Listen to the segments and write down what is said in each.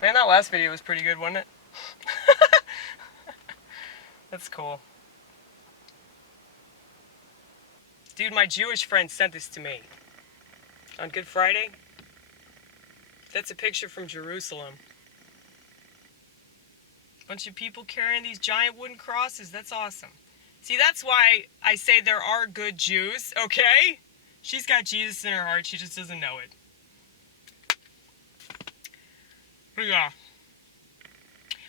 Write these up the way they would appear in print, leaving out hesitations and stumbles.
Man, that last video was pretty good, wasn't it? That's cool. Dude, my Jewish friend sent this to me on Good Friday. That's a picture from Jerusalem. Bunch of people carrying these giant wooden crosses. That's awesome. See, that's why I say there are good Jews, okay? She's got Jesus in her heart. She just doesn't know it. But yeah.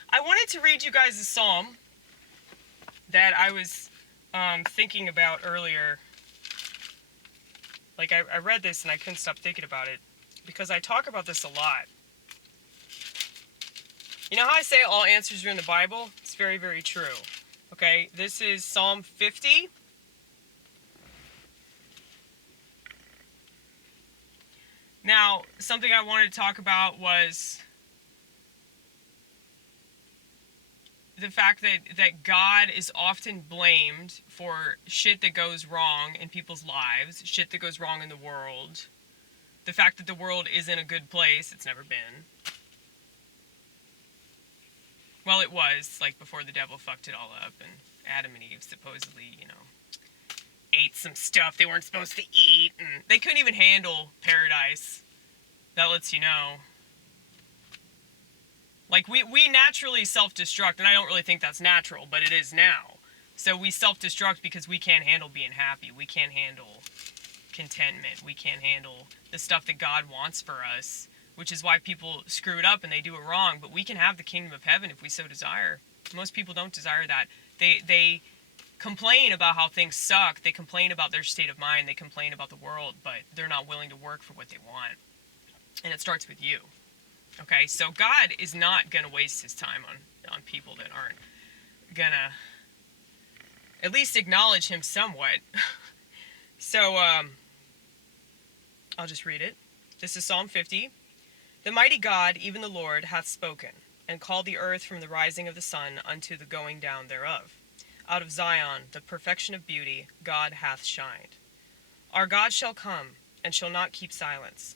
I wanted to read you guys a psalm that I was thinking about earlier. Like, I read this and I couldn't stop thinking about it because I talk about this a lot. You know how I say all answers are in the Bible? It's very, very true. Okay, this is Psalm 50. Now, something I wanted to talk about was the fact that God is often blamed for shit that goes wrong in people's lives, shit that goes wrong in the world, the fact that the world isn't a good place, it's never been. Well, it was, like, before the devil fucked it all up, and Adam and Eve supposedly, ate some stuff they weren't supposed to eat, and they couldn't even handle paradise. That lets you know. Like, we naturally self-destruct, and I don't really think that's natural, but it is now. So we self-destruct because we can't handle being happy. We can't handle contentment. We can't handle the stuff that God wants for us, which is why people screw it up and they do it wrong. But we can have the kingdom of heaven if we so desire. Most people don't desire that. They complain about how things suck. They complain about their state of mind. They complain about the world, but they're not willing to work for what they want. And it starts with you. Okay, so God is not going to waste his time on people that aren't going to at least acknowledge him somewhat. So, I'll just read it. This is Psalm 50. The mighty God, even the Lord, hath spoken, and called the earth from the rising of the sun unto the going down thereof. Out of Zion, the perfection of beauty, God hath shined. Our God shall come, and shall not keep silence.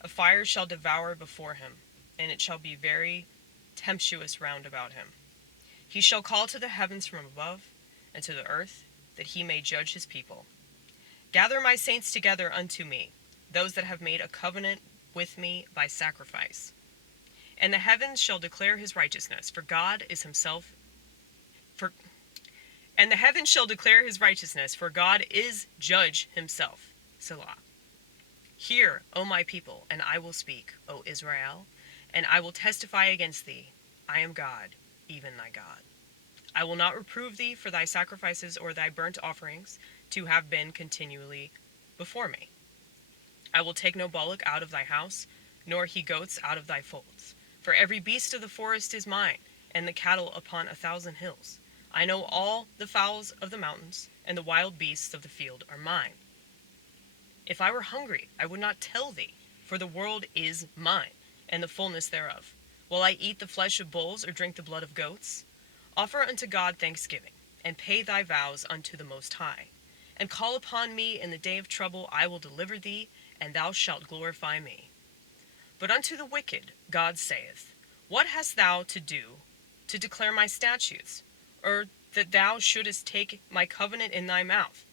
A fire shall devour before him, and it shall be very tempestuous round about him. He shall call to the heavens from above, and to the earth, that he may judge his people. Gather my saints together unto me, those that have made a covenant with me by sacrifice. And the heavens shall declare his righteousness, for God is himself. And the heavens shall declare his righteousness, for God is judge himself. Selah. Hear, O my people, and I will speak, O Israel, and I will testify against thee. I am God, even thy God. I will not reprove thee for thy sacrifices or thy burnt offerings to have been continually before me. I will take no bullock out of thy house, nor he goats out of thy folds. For every beast of the forest is mine, and the cattle upon 1,000 hills. I know all the fowls of the mountains, and the wild beasts of the field are mine. If I were hungry, I would not tell thee, for the world is mine, and the fullness thereof. Will I eat the flesh of bulls, or drink the blood of goats? Offer unto God thanksgiving, and pay thy vows unto the Most High. And call upon me in the day of trouble, I will deliver thee, and thou shalt glorify me. But unto the wicked God saith, What hast thou to do to declare my statutes, or that thou shouldest take my covenant in thy mouth?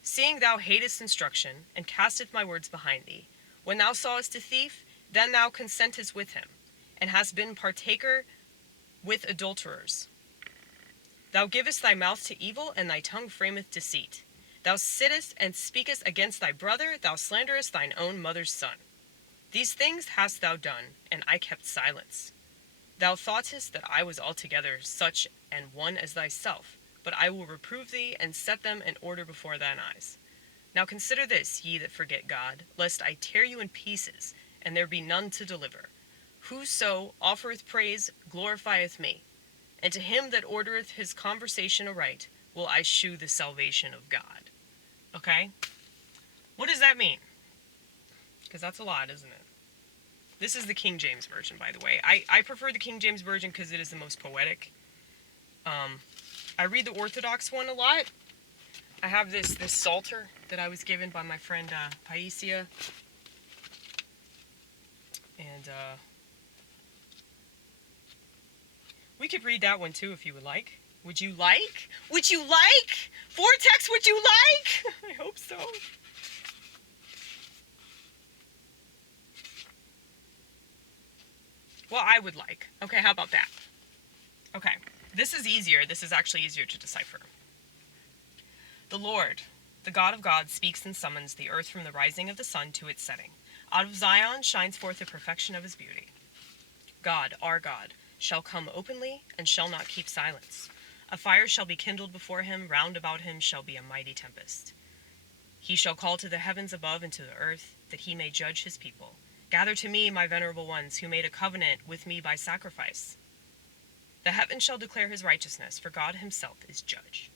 Seeing thou hatest instruction, and casteth my words behind thee, when thou sawest a thief, then thou consentest with him, and hast been partaker with adulterers. Thou givest thy mouth to evil, and thy tongue frameth deceit. Thou sittest and speakest against thy brother, thou slanderest thine own mother's son. These things hast thou done, and I kept silence. Thou thoughtest that I was altogether such an one as thyself, but I will reprove thee, and set them in order before thine eyes. Now consider this, ye that forget God, lest I tear you in pieces, and there be none to deliver. Whoso offereth praise glorifieth me, and to him that ordereth his conversation aright will I shew the salvation of God. Okay? What does that mean? Because that's a lot, isn't it? This is the King James Version, by the way. I prefer the King James Version because it is the most poetic. I read the Orthodox one a lot. I have this Psalter that I was given by my friend Paisia. And We could read that one too if you would like. Would you like? Would you like? Vortex, would you like? I hope so. Well, I would like. Okay, how about that? Okay, this is easier. This is actually easier to decipher. The Lord, the God of gods, speaks and summons the earth from the rising of the sun to its setting. Out of Zion shines forth the perfection of his beauty. God, our God, shall come openly and shall not keep silence. A fire shall be kindled before him, round about him shall be a mighty tempest. He shall call to the heavens above and to the earth, that he may judge his people. Gather to me, my venerable ones, who made a covenant with me by sacrifice. The heaven shall declare his righteousness, for God himself is judge.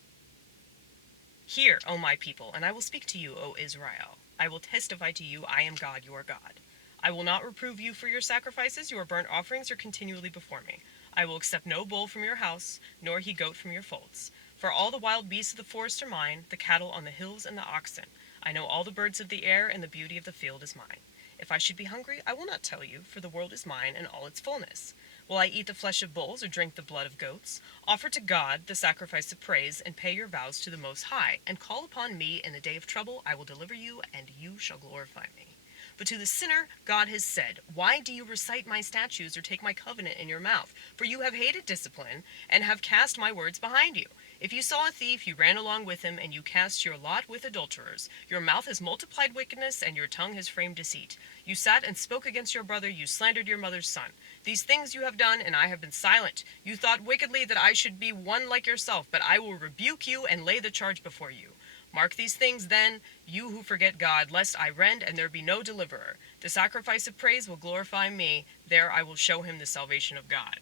Hear, O my people, and I will speak to you, O Israel. I will testify to you, I am God, your God. I will not reprove you for your sacrifices. Your burnt offerings are continually before me. I will accept no bull from your house, nor he goat from your folds. For all the wild beasts of the forest are mine, the cattle on the hills and the oxen. I know all the birds of the air, and the beauty of the field is mine. If I should be hungry, I will not tell you, for the world is mine and all its fullness. Will I eat the flesh of bulls or drink the blood of goats? Offer to God the sacrifice of praise, and pay your vows to the Most High, and call upon me in the day of trouble. I will deliver you, and you shall glorify me. But to the sinner, God has said, why do you recite my statutes or take my covenant in your mouth? For you have hated discipline, and have cast my words behind you. If you saw a thief, you ran along with him, and you cast your lot with adulterers. Your mouth has multiplied wickedness, and your tongue has framed deceit. You sat and spoke against your brother, you slandered your mother's son. These things you have done, and I have been silent. You thought wickedly that I should be one like yourself, but I will rebuke you and lay the charge before you. Mark these things then, you who forget God, lest I rend and there be no deliverer. The sacrifice of praise will glorify me. There I will show him the salvation of God.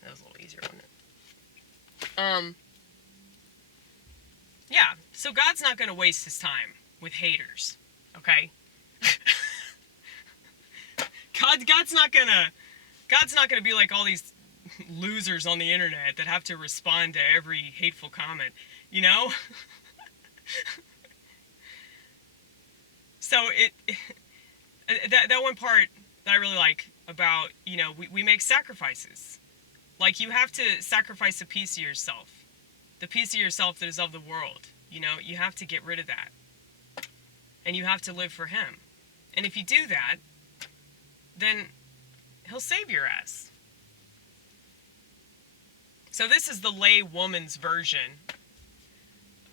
That was a little easier, wasn't it? Yeah, so God's not going to waste his time with haters, okay? God's not gonna be like all these losers on the internet that have to respond to every hateful comment, you know? So that one part that I really like about, you know, we make sacrifices. Like, you have to sacrifice a piece of yourself. The piece of yourself that is of the world. You know, you have to get rid of that. And you have to live for him. And if you do that, then he'll save your ass. So this is the laywoman's version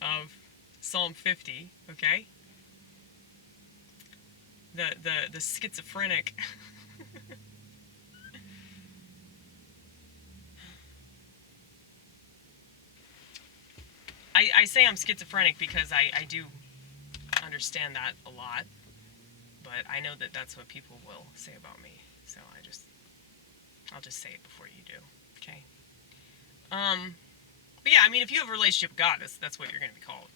of Psalm 50, okay? The schizophrenic. I say I'm schizophrenic because I do understand that a lot, but I know that that's what people will say about me, so I'll just say it before you do, okay? But yeah, I mean, if you have a relationship with God, that's what you're going to be called.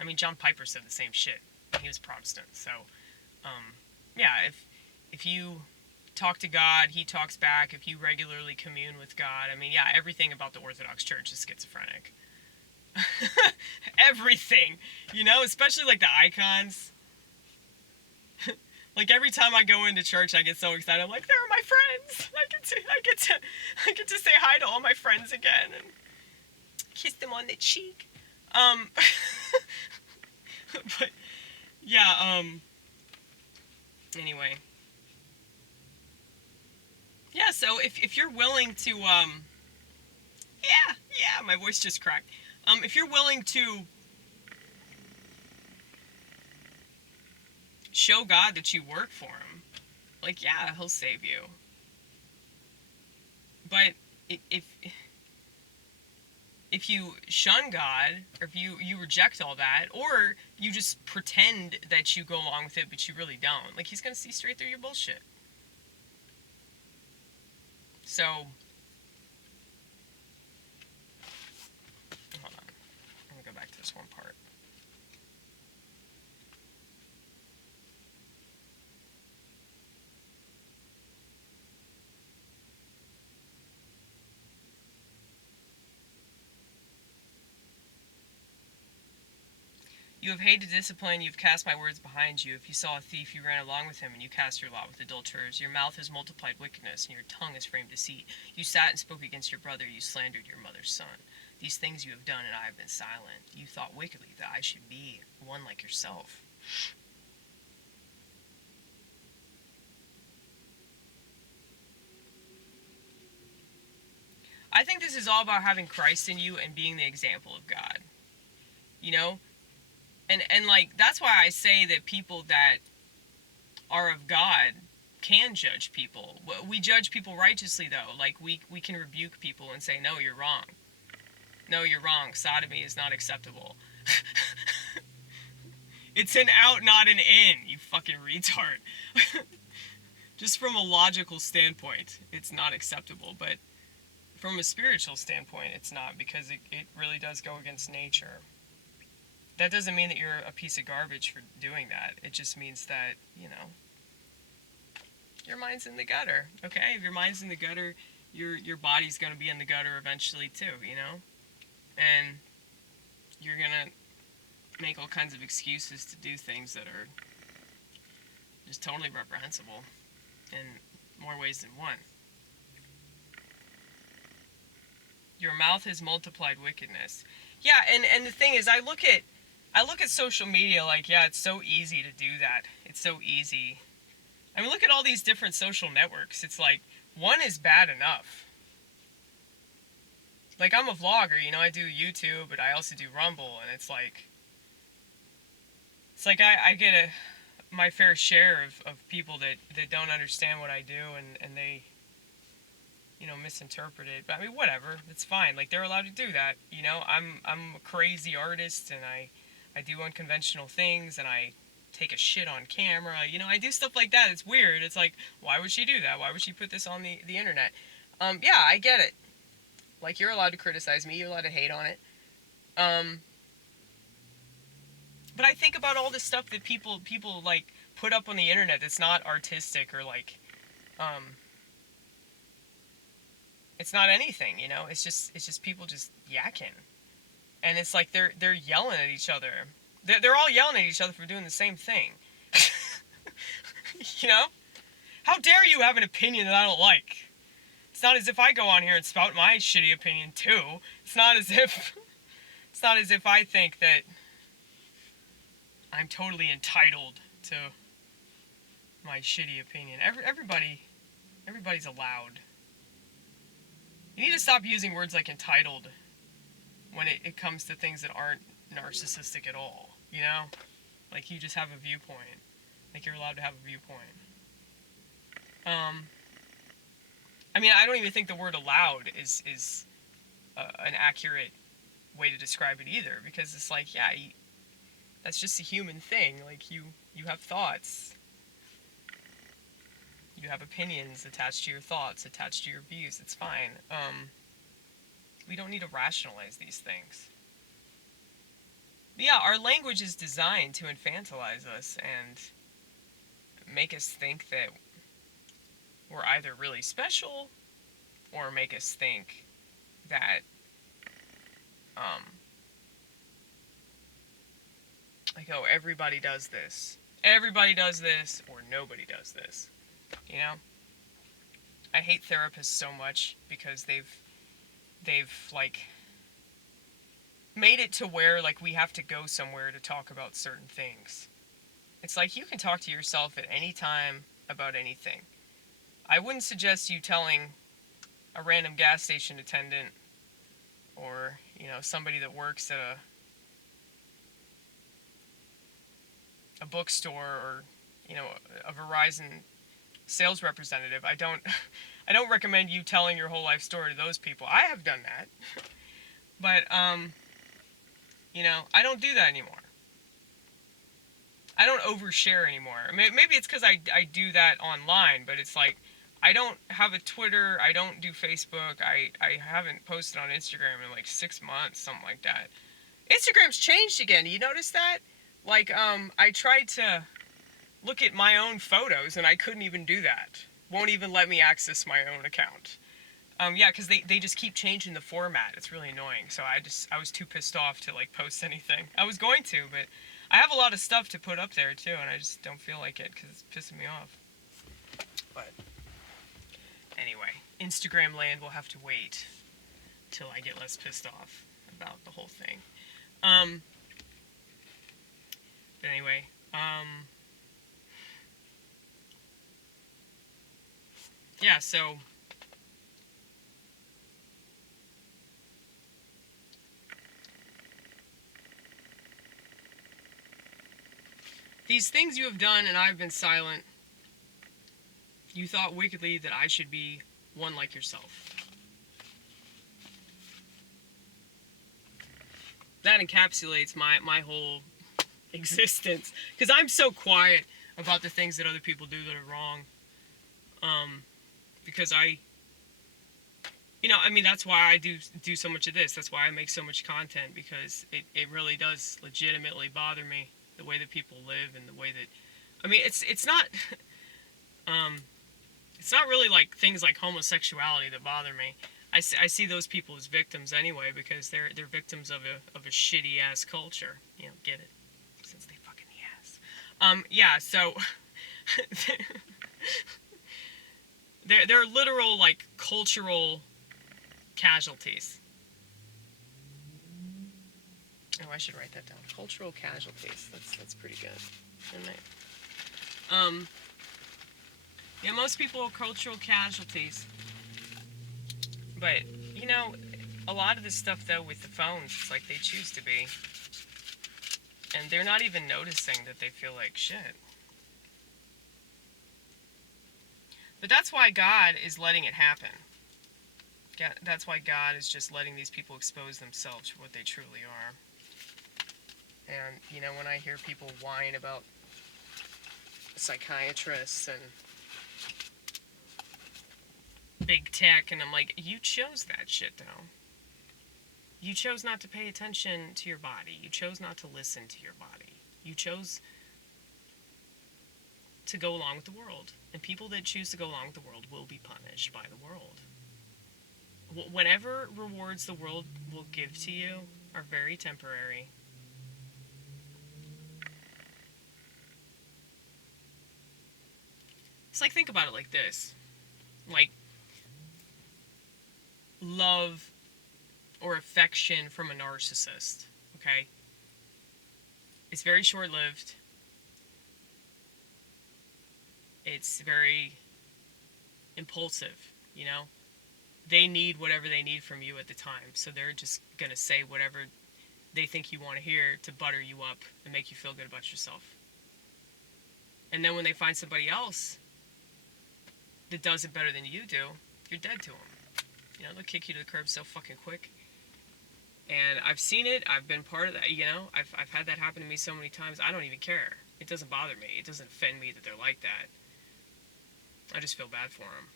I mean, John Piper said the same shit. He was Protestant, so yeah, if you talk to God, he talks back. If you regularly commune with God, I mean, yeah, everything about the Orthodox Church is schizophrenic. Everything, you know, especially like the icons. Like, every time I go into church, I get so excited. I'm like, there are my friends. I get to say hi to all my friends again and kiss them on the cheek. But yeah, anyway. Yeah, so if you're willing to yeah, my voice just cracked. If you're willing to show God that you work for him, like, yeah, he'll save you. But if you shun God, or if you reject all that, or you just pretend that you go along with it but you really don't, like, he's gonna see straight through your bullshit. So hold on, I'm gonna go back to this one part. You have hated discipline, you have cast my words behind you. If you saw a thief, you ran along with him, and you cast your lot with adulterers. Your mouth has multiplied wickedness, and your tongue has framed deceit. You sat and spoke against your brother, you slandered your mother's son. These things you have done, and I have been silent. You thought wickedly that I should be one like yourself. I think this is all about having Christ in you and being the example of God. You know? And like, that's why I say that people that are of God can judge people. We judge people righteously, though. Like, we can rebuke people and say, no, you're wrong. No, you're wrong. Sodomy is not acceptable. It's an out, not an in, you fucking retard. Just from a logical standpoint, it's not acceptable. But from a spiritual standpoint, it's not, because it really does go against nature. That doesn't mean that you're a piece of garbage for doing that. It just means that, you know, your mind's in the gutter, okay? If your mind's in the gutter, your body's going to be in the gutter eventually too, you know? And you're going to make all kinds of excuses to do things that are just totally reprehensible in more ways than one. Your mouth has multiplied wickedness. Yeah, and the thing is, I look at social media like, yeah, it's so easy to do that. It's so easy. I mean, look at all these different social networks. It's like, one is bad enough. Like, I'm a vlogger, you know, I do YouTube, but I also do Rumble, and it's like I get my fair share of people that don't understand what I do, and they, you know, misinterpret it. But I mean, whatever, it's fine. Like, they're allowed to do that, you know. I'm a crazy artist, and I do unconventional things, and I take a shit on camera, you know, I do stuff like that. It's weird. It's like, why would she do that? Why would she put this on the internet? Yeah, I get it. Like, you're allowed to criticize me, you're allowed to hate on it. But I think about all this stuff that people like put up on the internet that's not artistic, or like, it's not anything, you know. It's just people just yakking, and it's like they're yelling at each other. They're all yelling at each other for doing the same thing. You know? How dare you have an opinion that I don't like? It's not as if I go on here and spout my shitty opinion too. It's not as if I think that I'm totally entitled to my shitty opinion. Everybody's allowed. You need to stop using words like entitled when it comes to things that aren't narcissistic at all, you know? Like, you just have a viewpoint. Like, you're allowed to have a viewpoint. I mean, I don't even think the word allowed is an accurate way to describe it either, because it's like, yeah, that's just a human thing. Like, you have thoughts. You have opinions attached to your thoughts, attached to your views. It's fine. We don't need to rationalize these things. But yeah, our language is designed to infantilize us and make us think that we're either really special, or make us think that, like, oh, everybody does this. Everybody does this, or nobody does this. You know? I hate therapists so much because they've like made it to where, like, we have to go somewhere to talk about certain things. It's like, you can talk to yourself at any time about anything. I wouldn't suggest you telling a random gas station attendant, or, you know, somebody that works at a bookstore, or, you know, a Verizon sales representative. I don't recommend you telling your whole life story to those people. I have done that. But, you know, I don't do that anymore. I don't overshare anymore. Maybe it's because I do that online, but it's like, I don't have a Twitter, I don't do Facebook, I haven't posted on Instagram in like 6 months, something like that. Instagram's changed again, you notice that? Like, I tried to look at my own photos, and I couldn't even do that. Won't even let me access my own account. Yeah, because they just keep changing the format. It's really annoying. So I was too pissed off to, like, post anything. I was going to, but I have a lot of stuff to put up there too, and I just don't feel like it because it's pissing me off. But anyway, Instagram land will have to wait till I get less pissed off about the whole thing. But anyway, yeah, so these things you have done, and I have been silent. You thought wickedly that I should be one like yourself. That encapsulates my whole existence. Because I'm so quiet about the things that other people do that are wrong. Because that's why I do so much of this. That's why I make so much content. Because it really does legitimately bother me. The way that people live and the way that... it's not... it's not really like things like homosexuality that bother me. I see those people as victims anyway, because they're victims of a shitty ass culture. Get it? Since they fucking the ass. So they're literal like cultural casualties. Oh, I should write that down. Cultural casualties. That's pretty good, isn't it? Most people are cultural casualties. But, a lot of this stuff, though, with the phones, it's like they choose to be. And they're not even noticing that they feel like shit. But that's why God is letting it happen. That's why God is just letting these people expose themselves for what they truly are. And, when I hear people whine about psychiatrists and big tech, and I'm like, you chose that shit, though. You chose not to pay attention to your body. You chose not to listen to your body. You chose to go along with the world. And people that choose to go along with the world will be punished by the world. Whatever rewards the world will give to you are very temporary. It's like, think about it like this. Like, love or affection from a narcissist, okay? It's very short-lived. It's very impulsive, They need whatever they need from you at the time, so they're just gonna say whatever they think you want to hear to butter you up and make you feel good about yourself. And then when they find somebody else that does it better than you do, you're dead to them. They'll kick you to the curb so fucking quick. And I've seen it. I've been part of that, I've had that happen to me so many times. I don't even care. It doesn't bother me. It doesn't offend me that they're like that. I just feel bad for them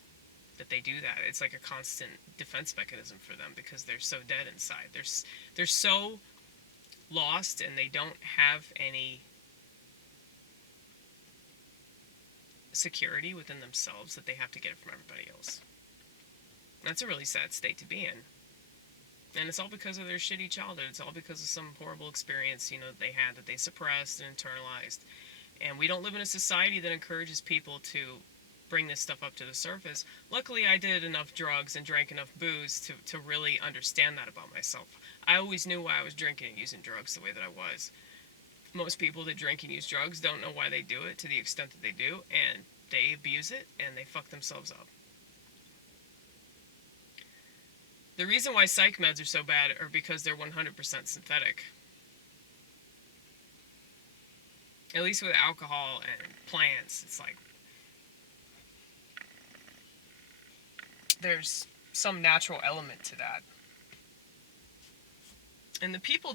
that they do that. It's like a constant defense mechanism for them because they're so dead inside. They're so lost, and they don't have any security within themselves that they have to get it from everybody else. That's a really sad state to be in. And it's all because of their shitty childhood. It's all because of some horrible experience, that they had, that they suppressed and internalized. And we don't live in a society that encourages people to bring this stuff up to the surface. Luckily, I did enough drugs and drank enough booze to really understand that about myself. I always knew why I was drinking and using drugs the way that I was. Most people that drink and use drugs don't know why they do it to the extent that they do, and they abuse it, and they fuck themselves up. The reason why psych meds are so bad are because they're 100% synthetic. At least with alcohol and plants, it's like there's some natural element to that. And the people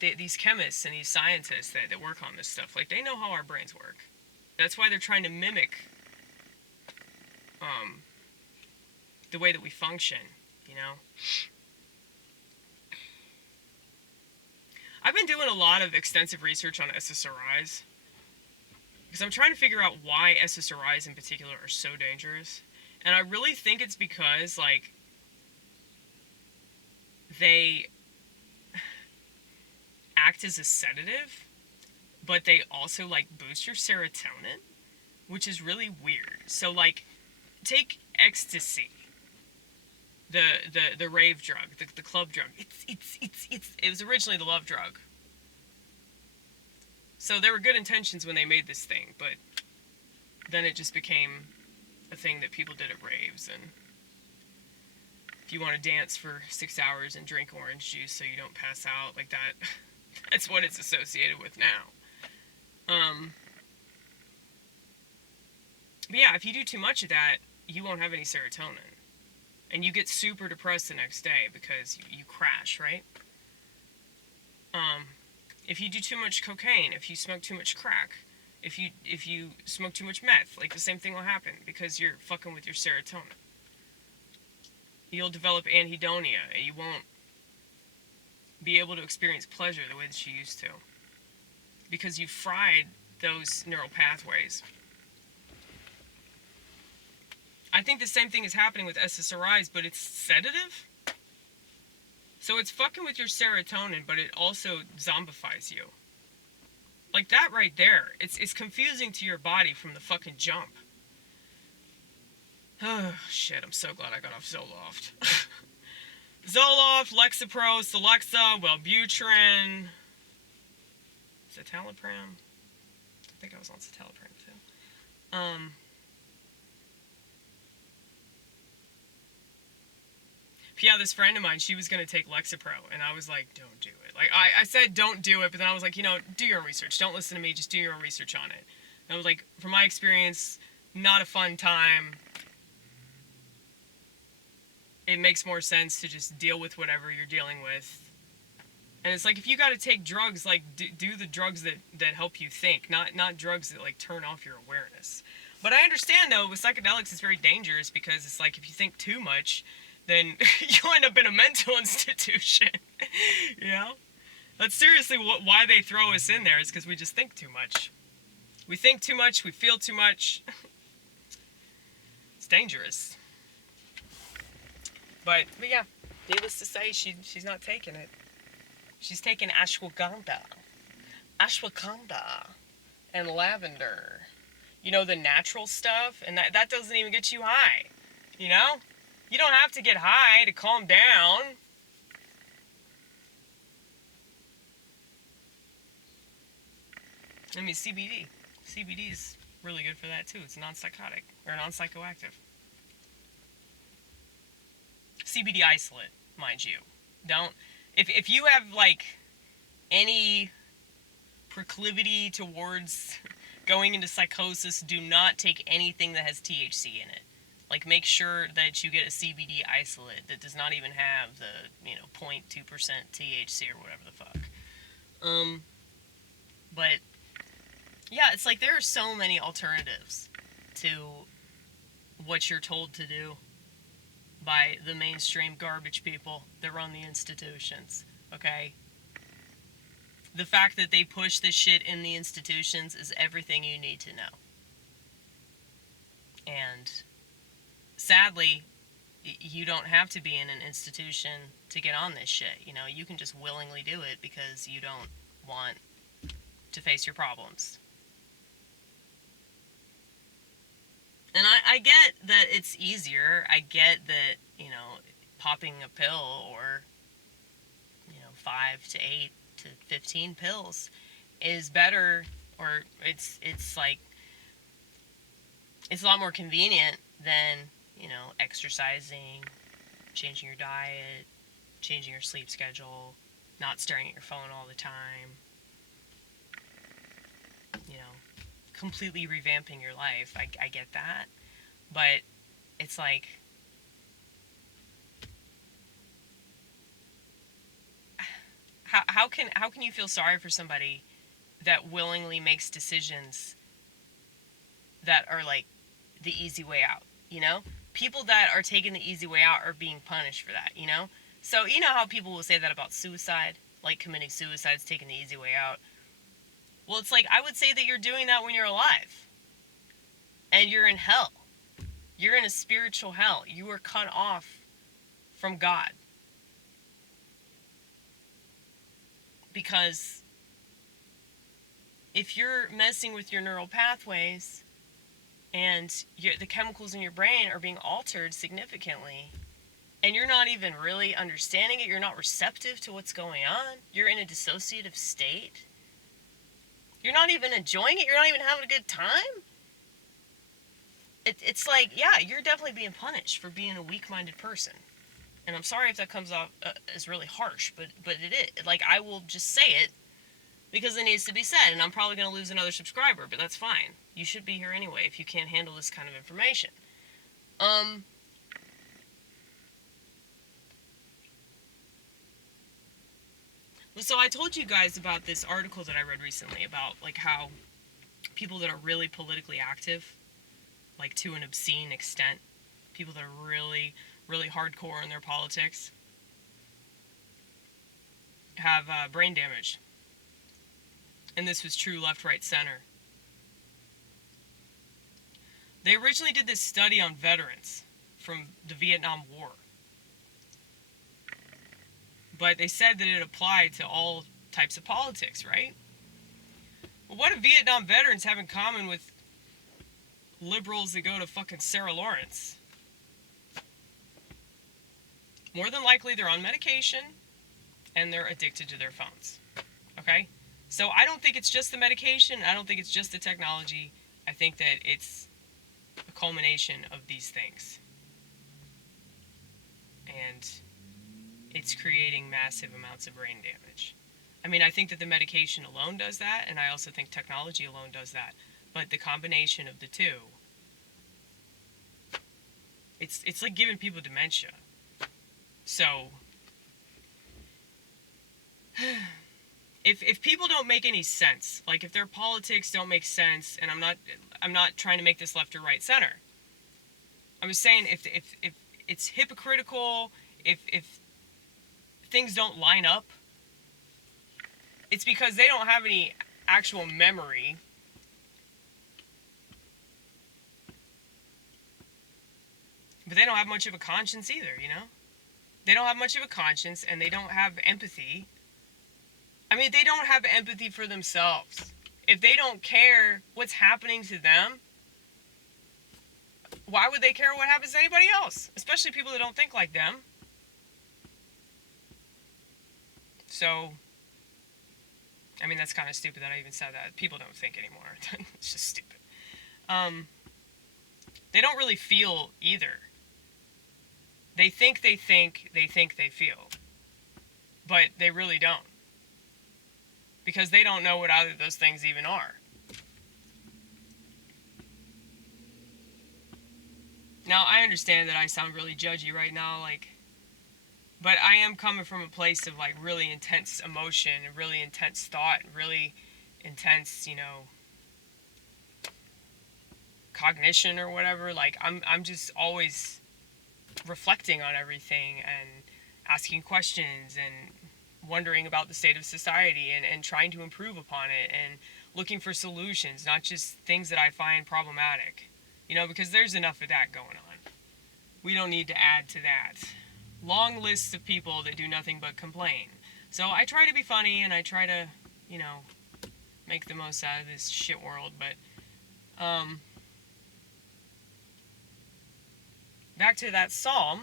these chemists and these scientists that work on this stuff, like, they know how our brains work. That's why they're trying to mimic the way that we function, I've been doing a lot of extensive research on SSRIs because I'm trying to figure out why SSRIs in particular are so dangerous. And I really think it's because, like, they act as a sedative, but they also like boost your serotonin, which is really weird. So like, take ecstasy, the rave drug, the club drug. It was originally the love drug. So there were good intentions when they made this thing, but then it just became a thing that people did at raves. And if you want to dance for 6 hours and drink orange juice so you don't pass out, like that, that's what it's associated with now. But yeah, if you do too much of that, you won't have any serotonin. And you get super depressed the next day because you crash, right? If you do too much cocaine, if you smoke too much crack, if you smoke too much meth, like the same thing will happen because you're fucking with your serotonin. You'll develop anhedonia and you won't be able to experience pleasure the way that you used to because you fried those neural pathways. I think the same thing is happening with SSRIs, but it's sedative. So it's fucking with your serotonin, but it also zombifies you. Like that right there. It's confusing to your body from the fucking jump. Oh, shit, I'm so glad I got off Zoloft. Zoloft, Lexapro, Celexa, Wellbutrin, citalopram. I think I was on citalopram too. Yeah, this friend of mine, she was going to take Lexapro, and I was like, don't do it. Like, I said don't do it, but then I was like, do your own research. Don't listen to me, just do your own research on it. And I was like, from my experience, not a fun time. It makes more sense to just deal with whatever you're dealing with. And it's like, if you got to take drugs, like, do the drugs that help you think, not drugs that, like, turn off your awareness. But I understand, though, with psychedelics, it's very dangerous because it's like, if you think too much, then you end up in a mental institution, That's seriously why they throw us in there, is because we just think too much. We think too much, we feel too much. It's dangerous. But yeah, needless to say, she's not taking it. She's taking ashwagandha, and lavender. The natural stuff, and that doesn't even get you high, You don't have to get high to calm down. I mean, CBD. CBD is really good for that, too. It's non-psychotic, or non-psychoactive. CBD isolate, mind you. If you have, like, any proclivity towards going into psychosis, do not take anything that has THC in it. Like, make sure that you get a CBD isolate that does not even have the, 0.2% THC or whatever the fuck. But, yeah, it's like there are so many alternatives to what you're told to do by the mainstream garbage people that run the institutions, okay? The fact that they push this shit in the institutions is everything you need to know. And sadly, you don't have to be in an institution to get on this shit. You can just willingly do it because you don't want to face your problems. And I get that it's easier. I get that, popping a pill or, 5 to 8 to 15 pills is better, or it's like, it's a lot more convenient than, exercising, changing your diet, changing your sleep schedule, not staring at your phone all the time, completely revamping your life. I get that, but it's like, how can you feel sorry for somebody that willingly makes decisions that are like the easy way out, People that are taking the easy way out are being punished for that, So, how people will say that about suicide, like committing suicide is taking the easy way out. Well, it's like, I would say that you're doing that when you're alive. And you're in hell. You're in a spiritual hell. You are cut off from God. Because if you're messing with your neural pathways and the chemicals in your brain are being altered significantly, and you're not even really understanding it, you're not receptive to what's going on, you're in a dissociative state, you're not even enjoying it, you're not even having a good time, it's like, yeah, you're definitely being punished for being a weak-minded person. And I'm sorry if that comes off as really harsh, but it is. Like, I will just say it because it needs to be said, and I'm probably going to lose another subscriber, but that's fine. You should be here anyway if you can't handle this kind of information. So I told you guys about this article that I read recently about, like, how people that are really politically active, like to an obscene extent, people that are really, really hardcore in their politics, have brain damage. And this was true left, right, center. They originally did this study on veterans from the Vietnam War. But they said that it applied to all types of politics, right? Well, what do Vietnam veterans have in common with liberals that go to fucking Sarah Lawrence? More than likely, they're on medication and they're addicted to their phones. Okay? So I don't think it's just the medication. I don't think it's just the technology. I think that it's a culmination of these things. And it's creating massive amounts of brain damage. I mean, I think that the medication alone does that, and I also think technology alone does that. But the combination of the two, it's like giving people dementia. So, if people don't make any sense, like if their politics don't make sense, and I'm not trying to make this left or right center. I'm just saying if it's hypocritical, if things don't line up, it's because they don't have any actual memory. But they don't have much of a conscience either, you know? They don't have much of a conscience, and they don't have empathy. I mean, they don't have empathy for themselves. If they don't care what's happening to them, why would they care what happens to anybody else? Especially people that don't think like them. So, I mean, that's kind of stupid that I even said that. People don't think anymore. It's just stupid. They don't really feel either. They think they feel. But they really don't. Because they don't know what either of those things even are. Now, I understand that I sound really judgy right now, like, but I am coming from a place of, like, really intense emotion and really intense thought and really intense, you know, cognition or whatever. Like, I'm just always reflecting on everything and asking questions and wondering about the state of society and trying to improve upon it and looking for solutions, not just things that I find problematic. You know, because there's enough of that going on. We don't need to add to that. Long lists of people that do nothing but complain. So I try to be funny and I try to, you know, make the most out of this shit world. But, back to that psalm.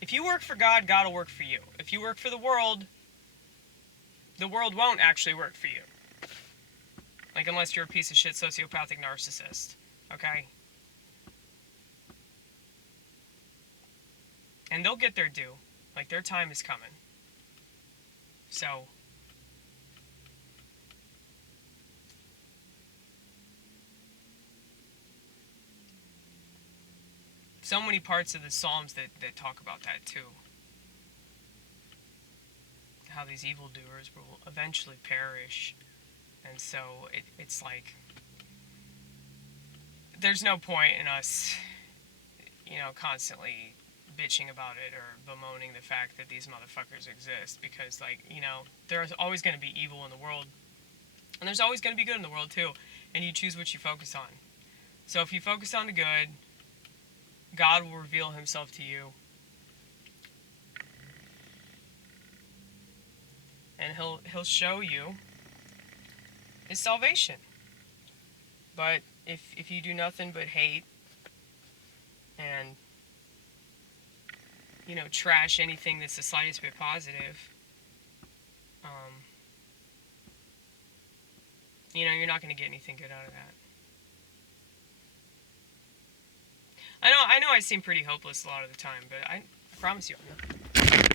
If you work for God, God will work for you. If you work for the world won't actually work for you. Like, unless you're a piece of shit sociopathic narcissist. Okay? And they'll get their due. Like, their time is coming. So many parts of the Psalms that talk about that too. How these evildoers will eventually perish. And so it's like, there's no point in us, you know, constantly bitching about it or bemoaning the fact that these motherfuckers exist, because, like, you know, there's always going to be evil in the world, and there's always going to be good in the world too, and you choose what you focus on. So if you focus on the good, God will reveal himself to you. and he'll show you his salvation. But if you do nothing but hate and trash anything that's the slightest bit positive, you're not going to get anything good out of that. I know I seem pretty hopeless a lot of the time, but I promise you I'm not.